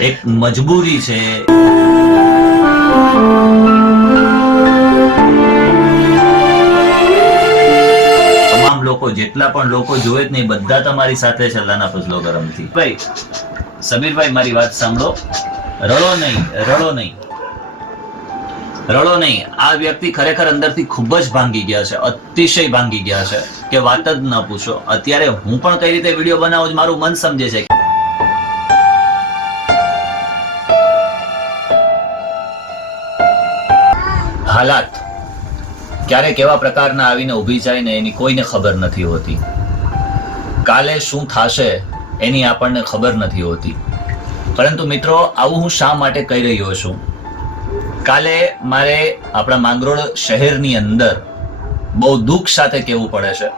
એક મજબૂરી છે. તમામ લોકો જેટલા પણ લોકો જોવે જ નહીં બધા તમારી સાથે છે લાના ફસલો ગરમથી ભાઈ સમીરભાઈ મારી વાત સાંભળો. રડો નહીં રડો નહીં. રડો નહીં. આ વ્યક્તિ ખરેખર અંદરથી ખૂબ જ ભાંગી ગયા છે અતિશય ભાંગી ગયા છે કે વાત જ ન પૂછો. અત્યારે હું પણ કઈ રીતે વીડિયો બનાવું મારું મન સમજે છે. હાલાત. ક્યારે કેવા પ્રકારના આવીને ઊભી જાય ને એની કોઈને ખબર નથી હોતી. કાલે શું થશે એની આપણને ખબર નથી હોતી. પરંતુ મિત્રો, આવું હું શા માટે કહી રહ્યો છું? કાલે મારે આપણા માંગરોળ શહેરની અંદર બહુ દુઃખ સાથે કહેવું પડે છે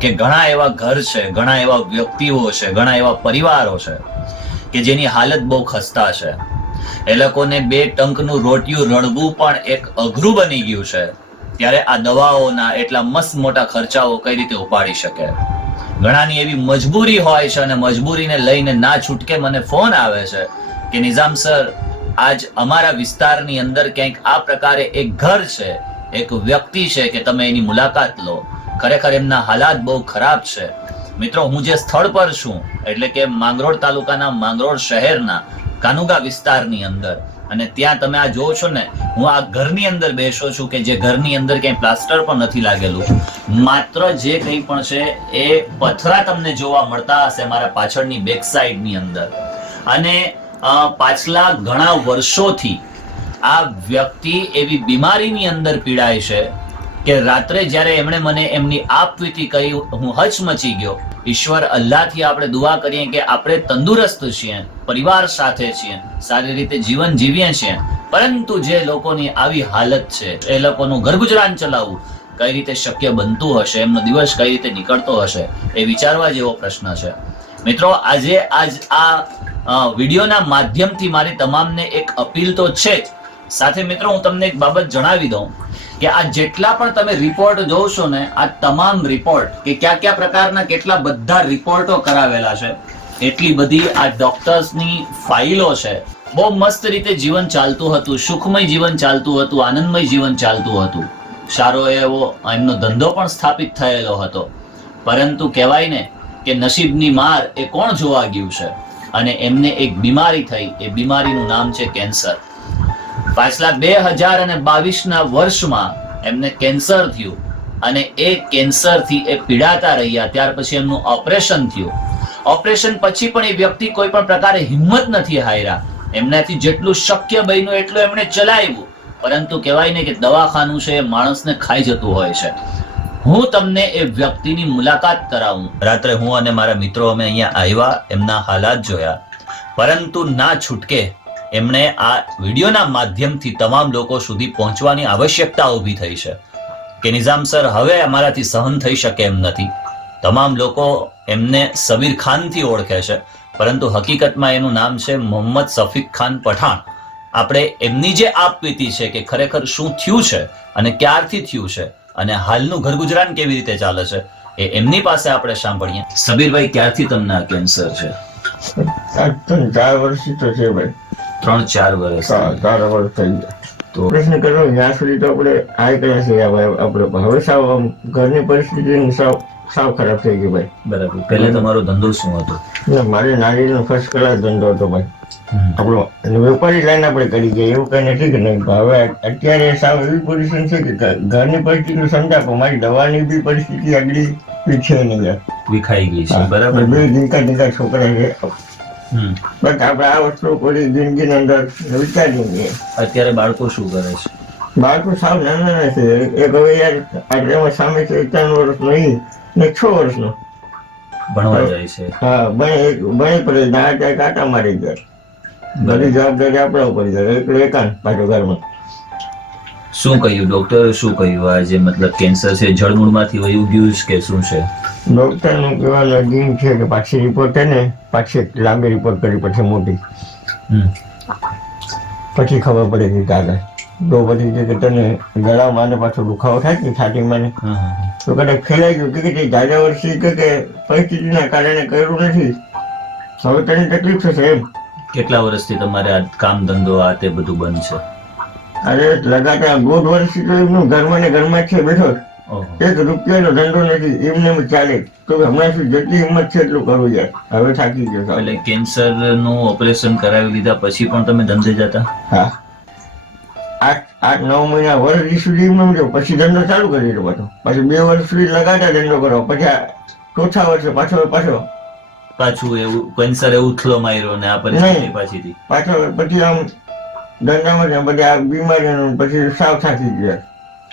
કે ઘણા એવા ઘર છે, ઘણા એવા વ્યક્તિઓ છે, ઘણા એવા પરિવારો છે કે જેની હાલત બહુ ખસ્તા છે. એ લોકોને બે ટંકનું રોટિયું રડવું પણ એક અઘરું બની ગયું છે. ત્યારે આ દવાઓના એટલા મસ્ત મોટા ખર્ચાઓ કઈ રીતે ઉપાડી શકે? ઘણાની એવી મજબૂરી હોય છે અને મજબૂરીને લઈને ના છૂટકે મને ફોન આવે છે કે, નિઝામ સર, આજ અમારા વિસ્તારની અંદર ક્યાંક આ પ્રકારે એક ઘર છે, એક વ્યક્તિ છે કે તમે એની મુલાકાત લો. ખરેખર એમના હાલાત બહુ ખરાબ છે. મિત્રો, હું જે સ્થળ પર છું, એટલે કે માંગરોળ તાલુકાના માંગરોળ શહેરના કાનુગા વિસ્તારની અંદર. અને ત્યાં તમે આ જોવો છો ને, હું આ ઘરની અંદર બેસો છું કે જે ઘરની અંદર ક્યાંય પ્લાસ્ટર પણ નથી લાગેલું. માત્ર જે કંઈ પણ છે, એ પથરા તમને જોવા મળતા હશે મારા પાછળની બેક સાઈડની અંદર. અને પાછલા ઘણા વર્ષોથી આ વ્યક્તિ એવી બીમારીની અંદર પીડાય છે કે રાત્રે જ્યારે એમણે મને એમની આપવીતી કહી હું હચમચી ગયો. ઈશ્વર અલ્લાહથી આપણે દુઆ કરીએ કે આપણે તંદુરસ્ત છીએ, પરિવાર સાથે છીએ, સારી રીતે જીવન જીવીએ છીએ. પરંતુ જે લોકોની આવી હાલત છે, એ લોકોનું ઘરગુજરાન ચલાવવું કઈ રીતે શક્ય બનતું હશે, એમનો દિવસ કઈ રીતે નીકળતો હશે, એ વિચારવા જેવો પ્રશ્ન છે. મિત્રો, આજે આજ આ વિડીયોના માધ્યમથી મારી તમામને એક અપીલ તો છે જ. સાથે મિત્રો, હું તમને એક બાબત જણાવી દઉં કે આ જેટલા પણ તમે રિપોર્ટ જોશો ને, આ તમામ રિપોર્ટ કે કયા કયા પ્રકારના કેટલા બધા રિપોર્ટો કરાવેલા છે, એટલી બધી આ ડોક્ટર્સની ફાઇલો છે. બહુ મસ્ત રીતે જીવન ચાલતું હતું, સુખમય જીવન ચાલતું હતું, આનંદમય જીવન ચાલતું હતું. સારો એવો એમનો ધંધો પણ સ્થાપિત થયેલો હતો. પરંતુ કહેવાય ને કે નસીબની માર એ કોણ જોવા ગયું છે? અને એમને એક બીમારી થઈ, એ બીમારીનું નામ છે કેન્સર. પાછલા બે હજાર અને બાવીસના વર્ષમાં એમને કેન્સર થયું અને એ કેન્સરથી એ પીડાતા રહ્યા. ત્યાર પછી એમનું ઓપરેશન થયું. ઓપરેશન પછી પણ એ વ્યક્તિ કોઈ પણ પ્રકારે હિંમત નથી હાર્યા. એમનાથી જેટલું શક્ય બન્યું એટલું એમણે ચલાવ્યું. પરંતુ કહેવાય ને કે દવાખાનું છે એ માણસને ખાઈ જતું હોય છે. હું તમને એ વ્યક્તિની મુલાકાત કરાવું. રાત્રે હું અને મારા મિત્રો અમે અહીંયા આવ્યા, એમના હાલાત જોયા. પરંતુ ના છૂટકે એમણે આ વિડીયોના માધ્યમથી તમામ લોકો સુધી પહોંચવાની આવશ્યકતા ઊભી થઈ છે. કે નિઝામ સર, હવે અમારાથી સહન થઈ શકે એમ નથી. તમામ લોકો એમને સબીર ખાનથી ઓળખે છે. પરંતુ હકીકતમાં એનું નામ છે મોહમ્મદ સફીક ખાન પઠાણ. આપણે એમની જે આપવીતી છે કે ખરેખર શું થયું છે અને ક્યારથી થયું છે અને હાલનું ઘર ગુજરાન કેવી રીતે ચાલે છે, એ એમની પાસે આપણે સાંભળીએ. સબીરભાઈ ક્યારથી તમને આ કેન્સર છે? ચાર વર્ષથી તો છે ભાઈ. ત્રણ ચાર વર્ષ ચાર વર્ષ થઈ ગયા તો પ્રશ્ન કરો જ્યાં સુધી તો આપણે આ કર્યા છે આપણે હવે સાવ ઘરની પરિસ્થિતિ સાવ સાવ ખરાબ થઈ ગઈ ભાઈ બરાબર પહેલે તમારો ધંધો શું હતો મારે નારીનો ફર્સ્ટ ક્લાસ ધંધો હતો ભાઈ આપણો વેપારી લાઈન આપણે કરી ગયા એવું કઈ નથી કે નહીં પણ હવે અત્યારે સાવ એવી પોઝિશન છે કે ઘરની પરિસ્થિતિ સમજાવો મારી દવાની બી પરિસ્થિતિ આગળ છે નહીં યાર. વિખાઈ ગઈ છે બરાબર બે ઢીંકા ઢીંકા છોકરા છે હમ. બસ આપણે આ વસ્તુ પૂરી જિંદગીની અંદર વિચારીએ અત્યારે બાળકો શું કરે છે? બાળકો સાવ નાના છે. એક હવે યાર આટલામાં સામે છે ત્રણ વર્ષ નહીં ને છ વર્ષનો. ભણવા જાય છે. હા ભણે ભણી પડે ને કાંટા મારી જાય. બધી જવાબદારી આપણા ઉપર જાય એકલો એકાંત પાછો ઘરમાં. શું કહ્યું? ડોક્ટરે શું કહ્યું? આ જે મતલબ કેન્સર છે જળમૂળમાંથી વયું ગયું કે શું છે? ડોક્ટરનું કહેવા લાગ્યું છે કે પાછી રિપોર્ટ એને પાછી લાંબી રિપોર્ટ કરી પછી મોટી. પછી ખબર પડે કે કાગળ તો પછી કે તને ગળામાં ને પાછો દુખાવો થાય ને છાતીમાં ને. તો કદાચ ફેલાઈ ગયું. કે તે જાજા વર્ષી કે કે પરિસ્થિતિના કારણે કર્યું નથી. હવે તને તકલીફ થશે એમ. કેટલા વર્ષથી તમારે આ કામ ધંધો આ તે બધું બંધ છે? અરે લગાતાર દોઢ વર્ષથી તો એમનું ઘરમાં ને ઘરમાં છે બેઠો. એક રૂપિયાનો ધંધો નથી એમને ચાલે. તો હમણાં શું જેટલી હિંમત છે એટલું કરું યાર. હવે થાકી ગયો એટલે કેન્સરનું ઓપરેશન કરાવી લીધા પછી પણ તમે ધંધે જતા? હા. આઠ આઠ નવ મહિના વર્ષ સુધી એમને એમ પછી ધંધો ચાલુ કરી દીધો પાછો. પછી બે વર્ષ સુધી લગાતાર ધંધો કરો પછી ચોથા વર્ષે પાછો પાછો. પાછું એવું કેન્સર એવું ઉથલો માર્યો ને આ પરિસ્થિતિ. પાછીથી. પાછો પછી આમ ધંધામાં બધી આ બીમારીનું પછી સાવ થાકી ગયા.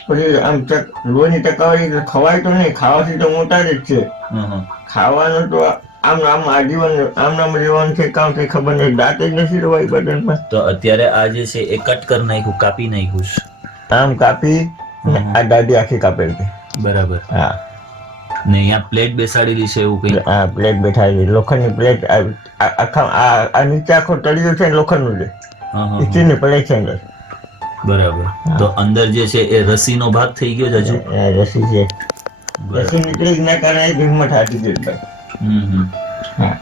પછી આમ ચક લોહીની ટકાવારી ખવાય તો નહીં ખાવાથી તો મોટા જ છે. ખાવાનું તો આમ આમ આજીવન આમ નામ રહેવાનું છે કામ કઈ ખબર નહીં દાંત જ નથી રવાય બટનમાં તો અત્યારે આ જે છે એ કટ કરી નાખ્યું કાપી નાખ્યું આમ કાપી આ દાદી આખી કાપેલી છે બરાબર. હા. ને અહીંયા પ્લેટ બેસાડેલી છે એવું કઈ? હા પ્લેટ બેઠાડેલી છે લોખંડની પ્લેટ આખા આ નીચે આખો તળિયો છે લોખંડનું છે. સ્ટીલની કલેક્શન છે બરાબર. તો અંદર જે છે એ રસીનો ભાગ થઈ ગયો છે હજુ? રસી છે. રસી નીકળી ના કારણે હિંમત હાથી ગઈ હમ. હા.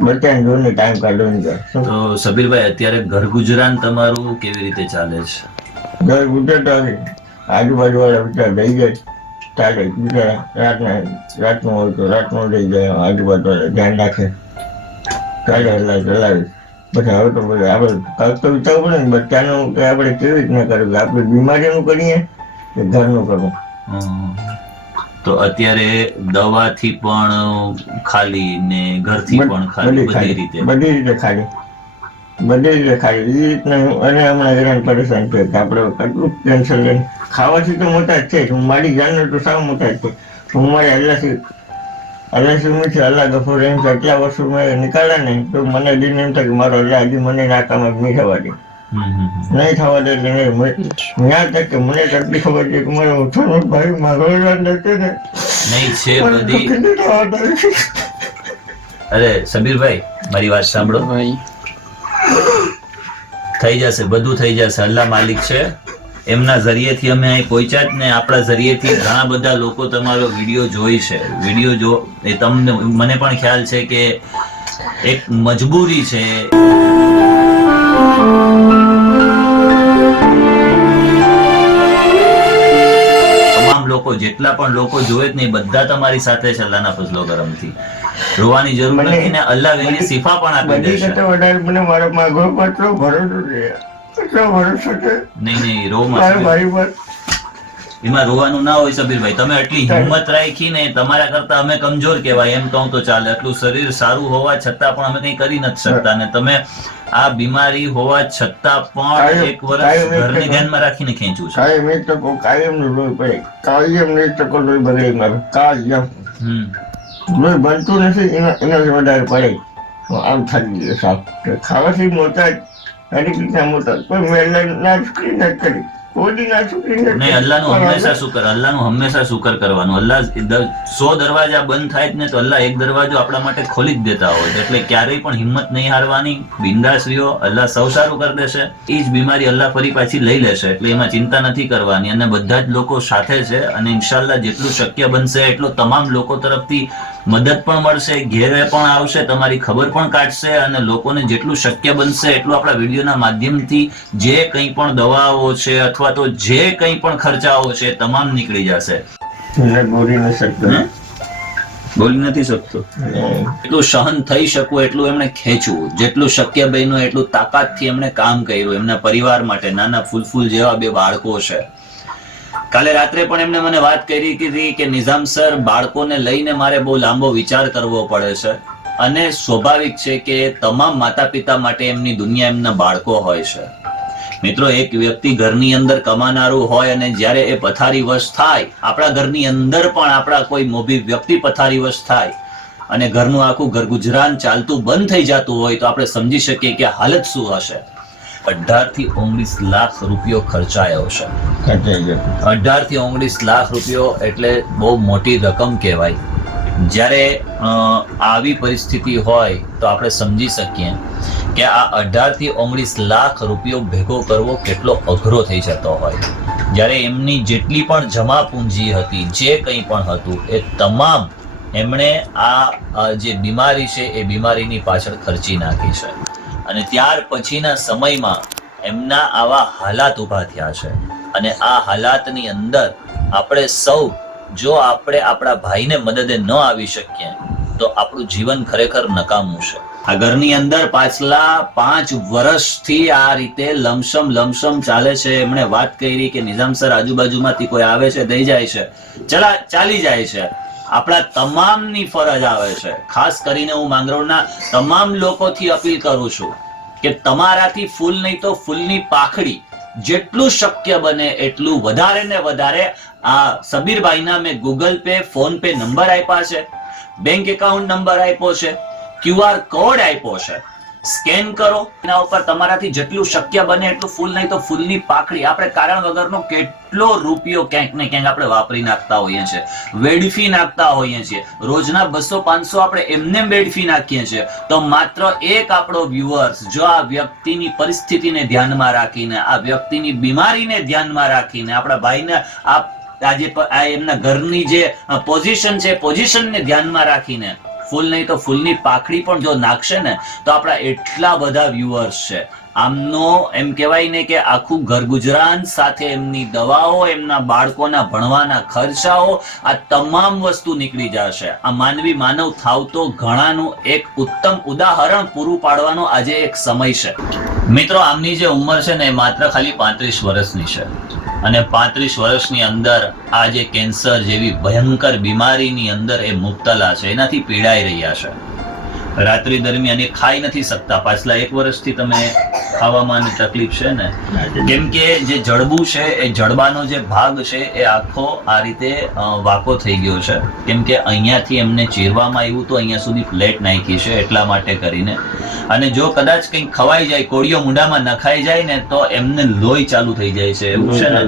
બધાને જોઈને ટાઈમ કાઢવો નહીં તો સબીરભાઈ અત્યારે ઘર ગુજરાન તમારું કેવી રીતે ચાલે છે? ઘર ગુજરાત આજુબાજુ વાળા વિચાર રહી જાય ચાલે બીજા રાતના રાતનું હોય તો રાતનું રહી જાય આજુબાજુ વાળા ધ્યાન રાખે. ચાલે એટલે ચલાવે. પછી હવે તો બધું આપણે તો વિચારવું પડે ને બચ્ચાનું કે આપણે કેવી રીતના કરવું આપણે બીમારીનું કરીએ? કે ઘરનું કરવું. તો અત્યારે દવાથી પણ ખાલી ને ઘરથી પણ ખાલી બધી રીતે? બધી રીતે ખાલી. બધી રીતે ખાલી. એ રીતના અને હમણાં હેરાન પરેશાન છે કે આપણે કેટલું ટેન્શન લઈને ખાવાથી તો મોટા જ છે. હું મારી જાણને તો સાવ મોટા જ છે. હું મારી અલ્લાહથી અલ્લાહથી છે? અલ્લાહ ગફુર એમ છે? આટલા વર્ષો મેં નીકળ્યા ને તો મને દિન એમ થાય કે મારો અલ્લાહ હજી મને નાકામાં નહીં થવા દે. નહીં થવા દે એટલે નહીં. મેં- ત્યાં તક કે મને તકલીફ ખબર છે કે મારે ઉઠવાનો ભાઈ મારો નથી ને. નહીં છે બધી. નહીં. અરે સબીરભાઈ મારી વાત સાંભળો. થઈ જશે બધું થઈ જશે. અલ્લાહ માલિક છે. એમના જરિયેથી અમે અહીં પહોંચ્યા જ ને આપણા જરિયેથી ઘણા બધા લોકો તમારો વીડિયો જોઈ છે. વીડિયો જો એ તમને મને પણ ખ્યાલ છે કે એક મજબૂરી છે. તમામ લોકો જેટલા પણ લોકો જોવે જ નહીં બધા તમારી સાથે છે અલ્લાહના ફઝલો કરમથી. રોવાની જરૂર નથી ને અલ્લાહ વેલી સિફા પણ આપી દેશે. મને મારો માગો પર ભરો છે. નહીં નહીં રો માં એમાં રોવાનું ના હોય સબીરભાઈ. તમે આટલી હિંમત રાખી ને તમારા કરતા અમે કમજોર કહેવાય એમ કહું તો ચાલે. આટલું શરીર સારું હોવા છતાં પણ અમે કંઈ કરી નથી શકતા. ને તમે આ બીમારી હોવા છતાં પણ એક વર્ષ ઘરને ધ્યાનમાં રાખીને ખેંચું છે. કાયમ એક ટકો કાયમ લોહી પડે કાયમ એક ટકો લોહી ભરે મારે કાયમ. હમ. લોહી બનતું નથી એના એના વધારે પડે આમ થઈ ગયું સાફ ખાવાથી મોટા હરેક રીતના મોટા? કોઈ મેં ના ચૂકી નથી કરી. કોઈ ના ચૂકી નથી નહીં અલ્લાહનું હંમેશા શુકર અલ્લાહનું હંમેશા શુકર કરવાનું? અલ્લાહ સો દરવાજા બંધ થાય જ ને તો અલ્લાહ એક દરવાજો આપણા માટે ખોલી જ દેતા હોય. એટલે ક્યારેય પણ હિંમત નહીં હારવાની બિંદાસ રહ્યો અલ્લાહ સૌ સારું કરી દેશે એ જ બીમારી અલ્લાહ ફરી પાછી લઈ લેશે. એટલે એમાં ચિંતા નથી કરવાની. અને બધા જ લોકો સાથે છે અને ઇન્શાલ્લાહ જેટલું શક્ય બનશે એટલું તમામ લોકો તરફથી મદદ પણ મળશે ઘેરે પણ આવશે તમારી ખબર પણ કાઢશે અને લોકોને જેટલું શક્ય બનશે એટલું આપણા વિડીયોના માધ્યમથી જે કંઈ પણ દવાઓ છે અથવા તો જે કંઈ પણ ખર્ચાઓ છે તમામ નીકળી જશે. બોલી નથી શકતો. એટલું સહન થઈ શકવું એટલું એમણે ખેંચવું જેટલું શક્ય બન્યું એટલું તાકાતથી એમણે કામ કર્યું. એમના પરિવાર માટે નાના ફૂલફૂલ જેવા બે બાળકો છે. કાલે રાત્રે પણ એમણે મને વાત કરી હતી કે, નિઝામ સર, બાળકોને લઈને મારે બહુ લાંબો વિચાર કરવો પડે છે અને સ્વાભાવિક છે કે તમામ માતા પિતા માટે એમની દુનિયા એમના બાળકો હોય છે. મિત્રો, એક વ્યક્તિ ઘરની અંદર કમાનારું હોય અને જ્યારે એ પથારીવશ થાય, આપણા ઘરની અંદર પણ આપણા કોઈ મોભી વ્યક્તિ પથારીવશ થાય અને ઘરનું આખું ઘર ગુજરાન ચાલતું બંધ થઈ જતું હોય, તો આપણે સમજી શકીએ કે હાલત શું હશે. અઢારથી ઓગણીસ લાખ રૂપિયો ખર્ચાયો છે. અઢારથી ઓગણીસ લાખ રૂપિયો એટલે બહુ મોટી રકમ કહેવાય. જ્યારે આવી પરિસ્થિતિ હોય તો આપણે સમજી શકીએ કે આ અઢારથી ઓગણીસ લાખ રૂપિયો ભેગો કરવો કેટલો અઘરો થઈ જતો હોય. જ્યારે એમની જેટલી પણ જમા પૂંજી હતી જે કંઈ પણ હતું એ તમામ એમણે આ જે બીમારી છે એ બીમારીની પાછળ ખર્ચી નાખી છે. અને ત્યાર પછીના સમયમાં એમના આવા હાલાત ઊભા થયા છે. અને આ હાલાતની અંદર આપણે સૌ, જો આપણે આપણા ભાઈને મદદે ન આવી શકીએ, તો આપણું જીવન ખરેખર નકામું છે. આ ઘરની અંદર પાછલા પાંચ વર્ષથી આ રીતે લમસમ લમસમ ચાલે છે. એમણે વાત કરી કે નિઝામ સર આજુબાજુમાંથી કોઈ આવે છે, દઈ જાય છે. ચલા, ચાલી જાય છે. આપણા તમામની ફરજ આવે છે. ખાસ કરીને હું માંગરોળના તમામ લોકોથી અપીલ કરું છું કે તમારાથી ફૂલ નહીં તો ફૂલની પાખડી જેટલું શક્ય બને એટલું વધારે ને વધારે આ સબીરભાઈના મેં Google Pay PhonePe number આપ્યા છે. બેંક એકાઉન્ટ નંબર આપ્યો છે. ક્યુઆર કોડ આપ્યો છે. સ્કેન કરો. એના ઉપર તમારાથી જેટલું શક્ય બને એટલું ફૂલ, નહીં તો ફૂલની પાખડી. આપણે કારણ વગરનો કેટલો રૂપિયો ક્યાંક ને ક્યાંક આપણે વાપરી નાખતા હોઈએ છીએ. વેડફી નાખતા હોઈએ છીએ. રોજના બસો, પાંચસો આપણે એમને વેડફી નાખીએ છીએ. તો માત્ર એક આપણો વ્યુઅર્સ જો આ વ્યક્તિની પરિસ્થિતિને ધ્યાનમાં રાખીને, આ વ્યક્તિની બીમારીને ધ્યાનમાં રાખીને, આપણા ભાઈને આ આજે એમના ઘરની જે પોઝિશન છે પોઝિશનને ધ્યાનમાં રાખીને ફૂલ નહીં તો ફૂલની પાખડી પણ જો નાખશે ને, તો આપણા એટલા બધા વ્યુઅર્સ છે. આમનો એમ કહેવાય ને કે આખું ઘર ગુજરાન સાથે એમની દવાઓ, એમના બાળકોના ભણવાના ખર્ચાઓ, આ તમામ વસ્તુ નીકળી જશે. આ માનવી માનવ થાવતો ઘણાનું એક ઉત્તમ ઉદાહરણ પૂરું પાડવાનો આજે એક સમય છે. મિત્રો, આમની જે ઉંમર છે ને, એ માત્ર ખાલી પાંત્રીસ વર્ષની છે. અને પાંત્રીસ વર્ષની અંદર આ જે કેન્સર જેવી ભયંકર બીમારીની અંદર એ મુબતલા છે. એનાથી પીડાઈ રહ્યા છે. રાત્રિ દરમિયાન એ ખાઈ નથી શકતા. પાછલા એક વર્ષથી તમે ખાવામાં તકલીફ છે ને? કેમ કે જે જડબું છે એ જડબાનો જે ભાગ છે એ આખો આ રીતે વાકો થઈ ગયો છે. કેમ કે અહીંયાથી એમને ચીરવામાં આવ્યું તો અહીંયા સુધી ફ્લેટ નાખી છે એટલા માટે કરીને. અને જો કદાચ કંઈક ખવાઈ જાય કોળીઓ મૂંડામાં નખાઈ જાય ને તો એમને લોહી ચાલુ થઈ જાય છે. એવું છે ને?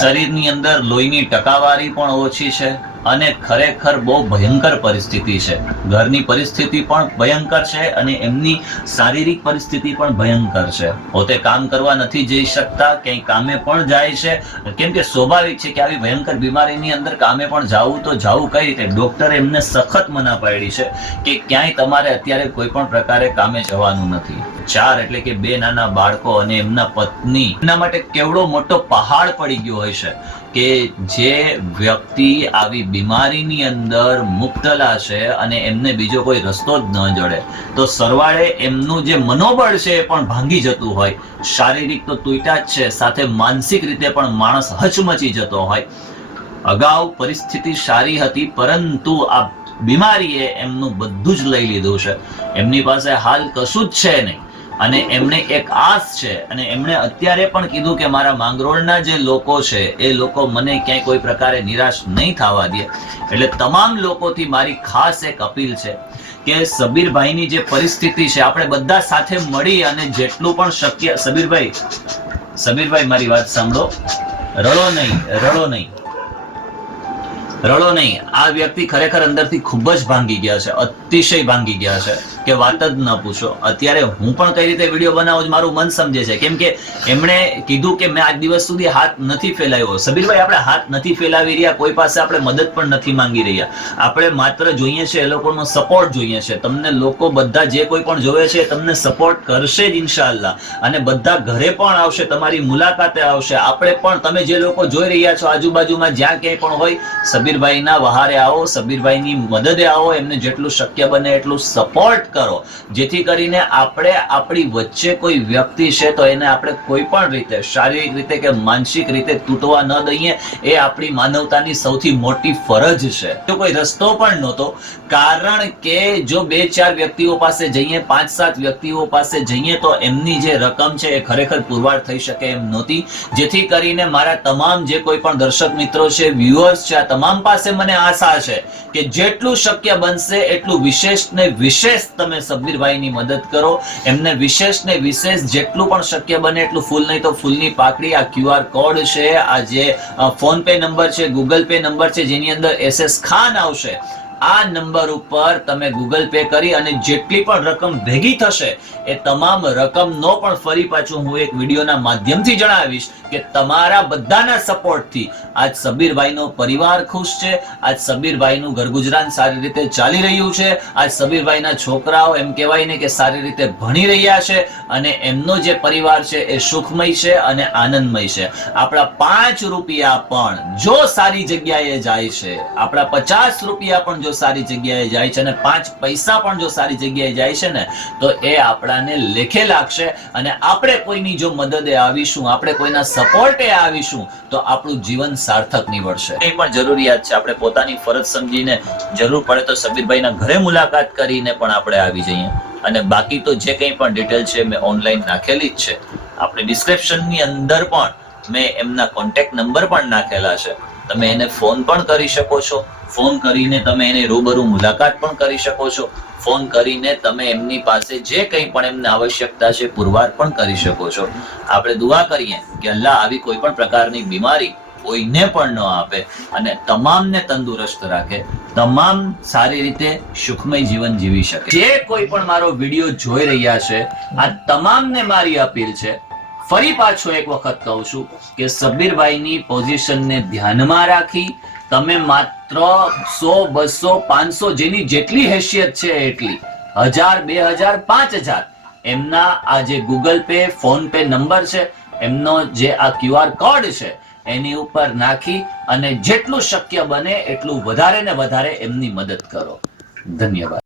શરીરની અંદર લોહીની ટકાવારી પણ ઓછી છે. અને ખરેખર બહુ ભયંકર પરિસ્થિતિ છે. ઘરની પરિસ્થિતિ પણ ભયંકર છે અને એમની શારીરિક પરિસ્થિતિ પણ ભયંકર છે. પોતે કામ કરવા નથી જઈ શકતા, ક્યાંય કામે પણ જાય છે. કેમ કે સ્વાભાવિક છે કે આવી ભયંકર બીમારીની અંદર કામે પણ જવું તો જવું કઈ રીતે? ડોક્ટરે એમને સખત મના પાડી છે કે ક્યાંય તમારે અત્યારે કોઈ પણ પ્રકારે કામે જવાનું નથી. ચાર એટલે કે બે નાના બાળકો અને એમના પત્ની. એમના માટે કેવડો મોટો પહાડ પડી ગયો હોય છે. કે જે વ્યક્તિ આવી બીમારીની અંદર મુક્તલા છે અને એમને બીજો કોઈ રસ્તો જ ન જડે, તો સરવાળે એમનું જે મનોબળ છે એ પણ ભાંગી જતું હોય. શારીરિક તો તૂટ્યા જ છે, સાથે માનસિક રીતે પણ માણસ હચમચી જતો હોય. અગાઉ પરિસ્થિતિ સારી હતી, પરંતુ આ બીમારીએ એમનું બધું જ લઈ લીધું છે. એમની પાસે હાલ કશું જ છે નહીં. અને એમને એક આસ છે. અને એમણે અત્યારે પણ કીધું કે મારા માંગરોળના જે લોકો છે, એ લોકો મને ક્યાંય કોઈ પ્રકારે નિરાશ નહીં થવા દે. એટલે તમામ લોકોથી મારી ખાસ એક અપીલ છે કે સબીરભાઈની જે પરિસ્થિતિ છે, આપણે બધા સાથે મળી અને જેટલું પણ શક્ય, સબીરભાઈ સબીરભાઈ, મારી વાત સાંભળો. રડો નહીં રડો નહીં. રડો નહીં. આ વ્યક્તિ ખરેખર અંદરથી ખૂબ જ ભાંગી ગયા છે, અતિશય ભાંગી ગયા છે કે વાત જ ન પૂછો. અત્યારે હું પણ કઈ રીતે વીડિયો બનાવું મારું મન સમજે છે. કેમ કે એમણે કીધું કે મેં આજ દિવસ સુધી હાથ નથી ફેલાવ્યો. સબીરભાઈ, આપણે હાથ નથી ફેલાવી રહ્યા, કોઈ પાસે આપણે મદદ પણ નથી માંગી રહ્યા. આપણે માત્ર જોઈએ છે એ લોકોનો સપોર્ટ જોઈએ છે. તમને લોકો બધા જે કોઈ પણ જોવે છે તમને સપોર્ટ કરશે જ ઇન્શાલ્લાહ અને બધા ઘરે પણ આવશે, તમારી મુલાકાતે આવશે. આપણે પણ, તમે જે લોકો જોઈ રહ્યા છો, આજુબાજુમાં જ્યાં ક્યાંય પણ હોય સબીરભાઈના વહારે આવો, સબીરભાઈની મદદે આવો, એમને જેટલું શક્ય બને એટલું સપોર્ટ કરો. જેથી કરીને આપણે આપણી વચ્ચે કોઈ વ્યક્તિ છે તો એને આપણે કોઈ પણ રીતે, શારીરિક રીતે કે માનસિક રીતે તૂટવા ન દઈએ, એ આપણી માનવતાની સૌથી મોટી ફરજ છે. જો કોઈ રસ્તો પણ નહોતો, કારણ કે જો બે ચાર વ્યક્તિઓ પાસે જઈએ, પાંચ સાત વ્યક્તિઓ પાસે જઈએ, તો એમની જે રકમ છે એ ખરેખર પુરવાર થઈ શકે એમ નહોતી. જેથી કરીને મારા તમામ જે કોઈ પણ દર્શક મિત્રો છે વ્યુઅર્સ છે, આ તમામ પાસે મને આશા છે કે જેટલું શક્ય બનશે, એટલું વિશેષ ને વિશેષ તમે સબીરભાઈની મદદ કરો. એમને વિશેષ ને વિશેષ જેટલું પણ શક્ય બને એટલું ફૂલ નહીં તો ફૂલની પાકડી, આ ક્યુઆર કોડ છે, આ જે ફોન પે નંબર છે ગૂગલ પે નંબર છે, જેની અંદર એસ એસ ખાન આવશે. આ નંબર ઉપર તમે ગૂગલ પે કરી અને જેટલી પણ રકમ ભેગી થશે એ તમામ રકમનો પણ ફરી પાછું હું એક વિડીયોના માધ્યમથી જણાવીશ કે તમારા બધાના સપોર્ટથી આજ સબીરભાઈનો પરિવાર ખુશ છે, આજ સબીરભાઈનું ઘર ગુજરાન સારી રીતે ચાલી રહ્યું છે, આજ સબીરભાઈના છોકરાઓ એમ કહેવાય ને કે સારી રીતે ભણી રહ્યા છે અને એમનો જે પરિવાર છે એ સુખમય છે અને આનંદમય છે. આપણા પાંચ રૂપિયા પણ જો સારી જગ્યાએ જાય છે, આપણા પચાસ રૂપિયા પણ જો સારી જગ્યાએ જાય છે અને પાંચ પૈસા પણ જો સારી જગ્યાએ જાય છે ને, તો એ આપણાને લેખે લાગશે અને આપણે કોઈની જો મદદે આવીશું, આપણે કોઈના સપોર્ટે આવીશું, તો આપણું જીવન સાર્થક નીવડશે. એ પણ જરૂરિયાત છે. આપણે પોતાની ફરજ સમજીને જરૂર પડે તો સબીરભાઈના ઘરે મુલાકાત કરીને પણ આપણે આવી જઈએ. અને બાકી તો જે કંઈ પણ ડિટેલ છે મેં ઓનલાઈન નાખેલી જ છે. આપણે ડિસ્ક્રિપ્શનની અંદર પણ મેં એમના કોન્ટેક્ટ નંબર પણ નાખેલા છે. તમે એને ફોન પણ કરી શકો છો. ફોન કરીને તમે એને રૂબરૂ મુલાકાત પણ કરી શકો છો. ફોન કરીને તમે એમની પાસે જે કંઈ પણ એમને આવશ્યકતા છે પુરવાર પણ કરી શકો છો. આપણે દુઆ કરીએ કે અલ્લાહ આવી કોઈ પણ પ્રકારની બીમારી કોઈને પણ ન આપે અને તમામને તંદુરસ્ત રાખે. તમામ સારી રીતે સુખમય જીવન જીવી શકે. જે કોઈ પણ મારો વીડિયો જોઈ રહ્યા છે, આ તમામને મારી અપીલ છે ફરી પાછો એક વખત કહું છું કે સબીરભાઈની પોઝિશનને ધ્યાનમાં રાખી તમે માત્ર સો, બસો, પાંચસો જેની જેટલી હેસિયત છે એટલી હજાર, બે હજાર, પાંચ હજાર એમના આ જે Google Pay PhonePe number છે, એમનો જે આ ક્યુઆર કોડ છે, એની ઉપર નાખી અને જેટલું શક્ય બને એટલું વધારે ને વધારે એમની મદદ કરો. ધન્યવાદ.